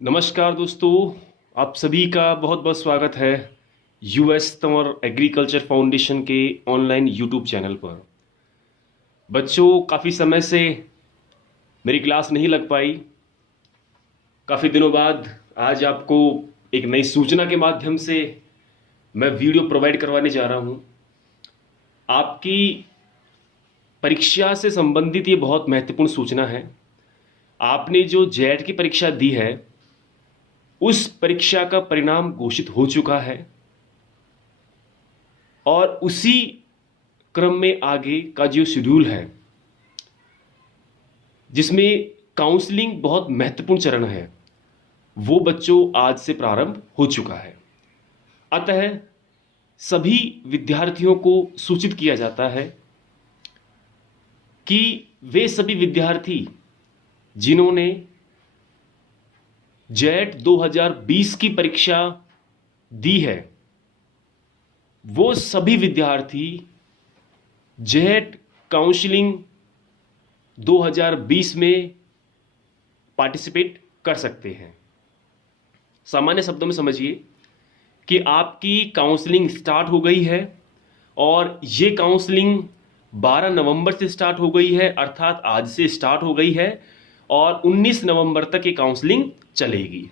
नमस्कार दोस्तों, आप सभी का बहुत बहुत स्वागत है यूएस तंवर एग्रीकल्चर फाउंडेशन के ऑनलाइन यूट्यूब चैनल पर। बच्चों, काफ़ी समय से मेरी क्लास नहीं लग पाई। काफ़ी दिनों बाद आज आपको एक नई सूचना के माध्यम से मैं वीडियो प्रोवाइड करवाने जा रहा हूँ। आपकी परीक्षा से संबंधित ये बहुत महत्वपूर्ण सूचना है। आपने जो जेट की परीक्षा दी है उस परीक्षा का परिणाम घोषित हो चुका है और उसी क्रम में आगे का जो शेड्यूल है जिसमें काउंसलिंग बहुत महत्वपूर्ण चरण है वो बच्चों आज से प्रारंभ हो चुका है। अतः सभी विद्यार्थियों को सूचित किया जाता है कि वे सभी विद्यार्थी जिन्होंने जेट 2020 की परीक्षा दी है वो सभी विद्यार्थी जेट काउंसलिंग 2020 में पार्टिसिपेट कर सकते हैं। सामान्य शब्दों में समझिए कि आपकी काउंसलिंग स्टार्ट हो गई है और ये काउंसलिंग 12 नवंबर से स्टार्ट हो गई है, अर्थात आज से स्टार्ट हो गई है और 19 नवंबर तक ये काउंसलिंग चलेगी।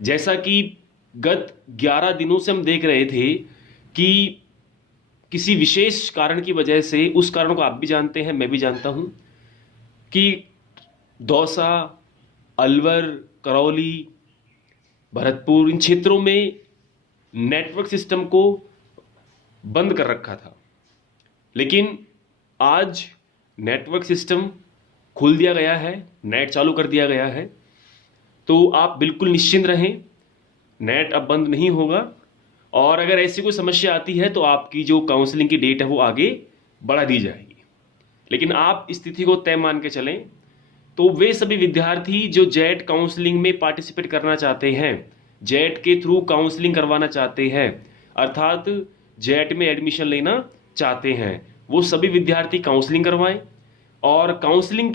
जैसा कि गत 11 दिनों से हम देख रहे थे कि किसी विशेष कारण की वजह से, उस कारण को आप भी जानते हैं, मैं भी जानता हूं, कि दौसा, अलवर, करौली, भरतपुर, इन क्षेत्रों में नेटवर्क सिस्टम को बंद कर रखा था। लेकिन आज नेटवर्क सिस्टम खोल दिया गया है, नेट चालू कर दिया गया है, तो आप बिल्कुल निश्चिंत रहें, नेट अब बंद नहीं होगा। और अगर ऐसी कोई समस्या आती है तो आपकी जो काउंसलिंग की डेट है वो आगे बढ़ा दी जाएगी। लेकिन आप स्थिति को तय मान के चलें तो वे सभी विद्यार्थी जो जेट काउंसलिंग में पार्टिसिपेट करना चाहते हैं, जेट के थ्रू काउंसलिंग करवाना चाहते हैं, अर्थात जेट में एडमिशन लेना चाहते हैं, वो सभी विद्यार्थी काउंसलिंग करवाएं। और काउंसलिंग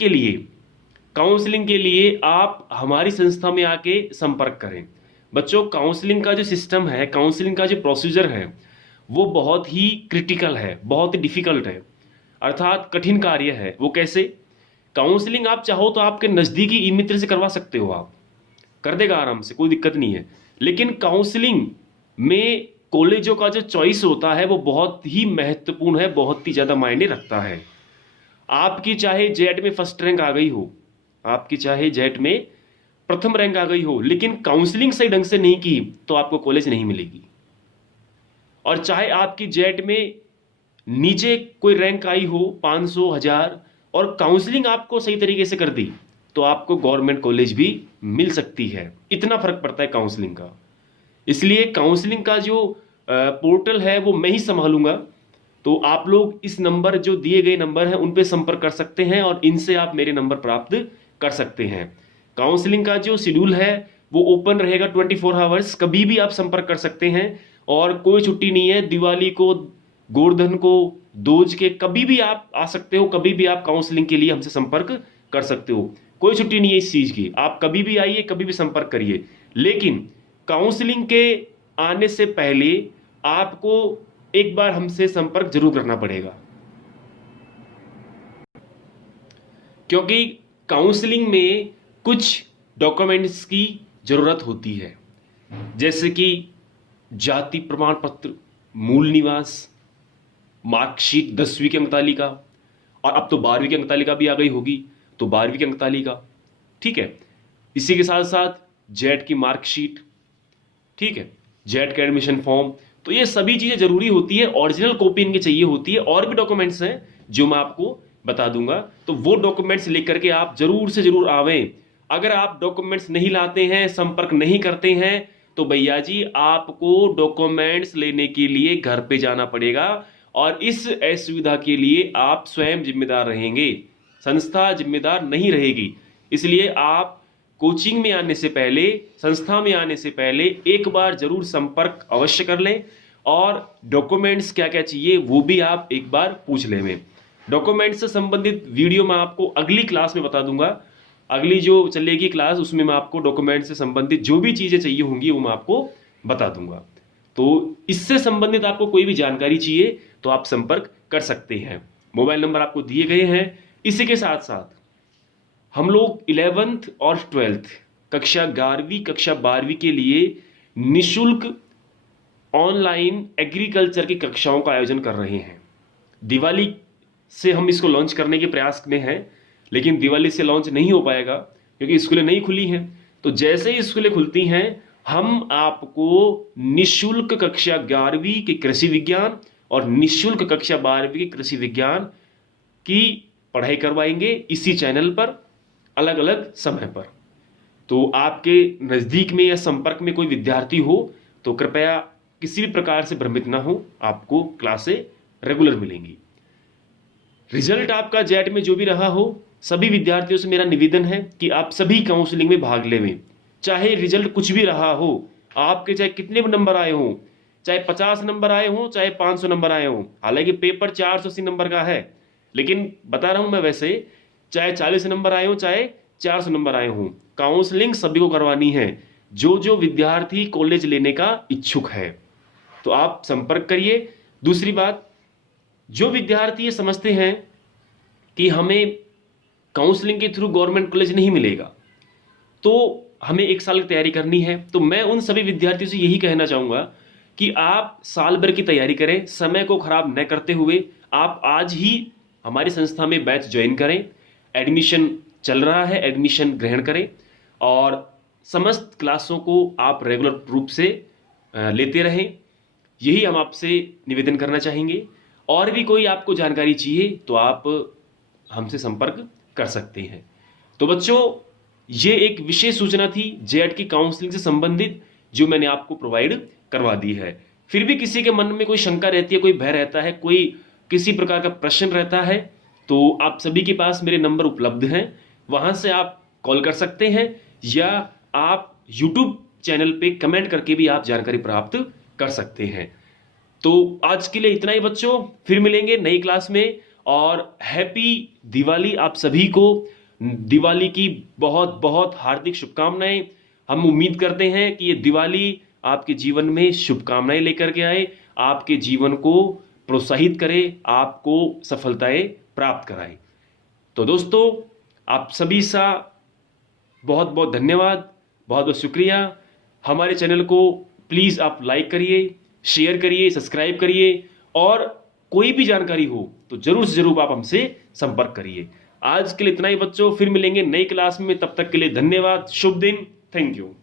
के लिए आप हमारी संस्था में आके संपर्क करें। बच्चों, काउंसलिंग का जो सिस्टम है, काउंसलिंग का जो प्रोसीजर है वो बहुत ही क्रिटिकल है, बहुत ही डिफिकल्ट है, अर्थात कठिन कार्य है। वो कैसे? काउंसलिंग आप चाहो तो आपके नज़दीकी ई मित्र से करवा सकते हो, आप कर देगा आराम से, कोई दिक्कत नहीं है। लेकिन काउंसलिंग में कॉलेजों का जो चॉइस होता है वो बहुत ही महत्वपूर्ण है, बहुत ही ज़्यादा मायने रखता है। आपकी चाहे जेट में फर्स्ट रैंक आ गई हो, आपकी चाहे जेट में प्रथम रैंक आ गई हो, लेकिन काउंसलिंग सही ढंग से नहीं की तो आपको कॉलेज नहीं मिलेगी। और चाहे आपकी जेट में नीचे कोई रैंक आई हो 500, 1000, और काउंसलिंग आपको सही तरीके से कर दी तो आपको गवर्नमेंट कॉलेज भी मिल सकती है। इतना फर्क पड़ता है काउंसलिंग का। इसलिए काउंसलिंग का जो पोर्टल है वो मैं ही संभालूंगा। तो आप लोग इस नंबर, जो दिए गए नंबर हैं, उन पे संपर्क कर सकते हैं और इनसे आप मेरे नंबर प्राप्त कर सकते हैं। काउंसलिंग का जो शेड्यूल है वो ओपन रहेगा 24 आवर्स, कभी भी आप संपर्क कर सकते हैं और कोई छुट्टी नहीं है। दिवाली को, गोवर्धन को, दोज के कभी भी आप आ सकते हो, कभी भी आप काउंसलिंग के लिए हमसे संपर्क कर सकते हो। कोई छुट्टी नहीं है इस चीज़ की, आप कभी भी आइए, कभी भी संपर्क करिए। लेकिन काउंसलिंग के आने से पहले आपको एक बार हमसे संपर्क जरूर करना पड़ेगा, क्योंकि काउंसलिंग में कुछ डॉक्यूमेंट्स की जरूरत होती है, जैसे कि जाति प्रमाण पत्र, मूल निवास, मार्कशीट, 10वीं की अंक तालिका, और अब तो 12वीं की अंक तालिका भी आ गई होगी, तो 12वीं की अंक तालिका, ठीक है। इसी के साथ साथ जेट की मार्कशीट, ठीक है, जेट का एडमिशन फॉर्म, तो ये सभी चीज़ें जरूरी होती है। ओरिजिनल कॉपी इनकी चाहिए होती है। और भी डॉक्यूमेंट्स हैं जो मैं आपको बता दूंगा, तो वो डॉक्यूमेंट्स लेकर के आप जरूर से जरूर आवें। अगर आप डॉक्यूमेंट्स नहीं लाते हैं, संपर्क नहीं करते हैं, तो भैया जी आपको डॉक्यूमेंट्स लेने के लिए घर पे जाना पड़ेगा और इस असुविधा के लिए आप स्वयं जिम्मेदार रहेंगे, संस्था जिम्मेदार नहीं रहेगी। इसलिए आप कोचिंग में आने से पहले, संस्था में आने से पहले एक बार जरूर संपर्क अवश्य कर लें और डॉक्यूमेंट्स क्या क्या चाहिए वो भी आप एक बार पूछ लें। डॉक्यूमेंट्स से संबंधित वीडियो मैं आपको अगली क्लास में बता दूंगा। अगली जो चलेगी क्लास उसमें मैं आपको डॉक्यूमेंट से संबंधित जो भी चीज़ें चाहिए होंगी वो मैं आपको बता दूंगा। तो इससे संबंधित आपको कोई भी जानकारी चाहिए तो आप संपर्क कर सकते हैं। मोबाइल नंबर आपको दिए गए हैं। इसी के साथ साथ हम लोग 11th और 12th कक्षा 11वीं कक्षा 12वीं के लिए निशुल्क ऑनलाइन एग्रीकल्चर की कक्षाओं का आयोजन कर रहे हैं। दिवाली से हम इसको लॉन्च करने के प्रयास में हैं, लेकिन दिवाली से लॉन्च नहीं हो पाएगा क्योंकि स्कूलें नहीं खुली हैं। तो जैसे ही स्कूलें खुलती हैं हम आपको निशुल्क कक्षा 11वीं के कृषि विज्ञान और निशुल्क कक्षा 12वीं के कृषि विज्ञान की पढ़ाई करवाएंगे इसी चैनल पर अलग अलग समय पर। तो आपके नज़दीक में या संपर्क में कोई विद्यार्थी हो तो कृपया किसी भी प्रकार से भ्रमित ना हो, आपको क्लासें रेगुलर मिलेंगी। रिजल्ट आपका जेट में जो भी रहा हो, सभी विद्यार्थियों से मेरा निवेदन है कि आप सभी काउंसलिंग में भाग लें। चाहे रिजल्ट कुछ भी रहा हो, आपके चाहे कितने भी नंबर आए हों, चाहे 50 नंबर आए हों, चाहे 500 नंबर आए हों, हालांकि पेपर 480 नंबर का है, लेकिन बता रहा हूं मैं वैसे, चाहे 40 नंबर आए हों, चाहे 400 नंबर आए हों, काउंसलिंग सभी को करवानी है। जो जो विद्यार्थी कॉलेज लेने का इच्छुक है तो आप संपर्क करिए। दूसरी बात, जो विद्यार्थी ये समझते हैं कि हमें काउंसलिंग के थ्रू गवर्नमेंट कॉलेज नहीं मिलेगा तो हमें 1 साल की तैयारी करनी है, तो मैं उन सभी विद्यार्थियों से यही कहना चाहूंगा कि आप साल भर की तैयारी करें, समय को खराब न करते हुए आप आज ही हमारी संस्था में बैच ज्वाइन करें। एडमिशन चल रहा है, एडमिशन ग्रहण करें और समस्त क्लासों को आप रेगुलर रूप से लेते रहें। यही हम आपसे निवेदन करना चाहेंगे। और भी कोई आपको जानकारी चाहिए तो आप हमसे संपर्क कर सकते हैं। तो बच्चों, ये एक विशेष सूचना थी जेट की काउंसलिंग से संबंधित जो मैंने आपको प्रोवाइड करवा दी है। फिर भी किसी के मन में कोई शंका रहती है, कोई भय रहता है, कोई किसी प्रकार का प्रश्न रहता है तो आप सभी के पास मेरे नंबर उपलब्ध हैं, वहां से आप कॉल कर सकते हैं या आप यूट्यूब चैनल पे कमेंट करके भी आप जानकारी प्राप्त कर सकते हैं। तो आज के लिए इतना ही बच्चों, फिर मिलेंगे नई क्लास में। और हैप्पी दिवाली आप सभी को, दिवाली की बहुत बहुत हार्दिक शुभकामनाएं। हम उम्मीद करते हैं कि ये दिवाली आपके जीवन में शुभकामनाएं लेकर के आए, आपके जीवन को प्रोत्साहित करे, आपको सफलताएं प्राप्त कराए। तो दोस्तों, आप सभी सा बहुत बहुत धन्यवाद, बहुत बहुत शुक्रिया। हमारे चैनल को प्लीज़ आप लाइक करिए, शेयर करिए, सब्सक्राइब करिए और कोई भी जानकारी हो तो जरूर से जरूर आप हमसे संपर्क करिए। आज के लिए इतना ही बच्चों, फिर मिलेंगे नई क्लास में। तब तक के लिए धन्यवाद, शुभ दिन, थैंक यू।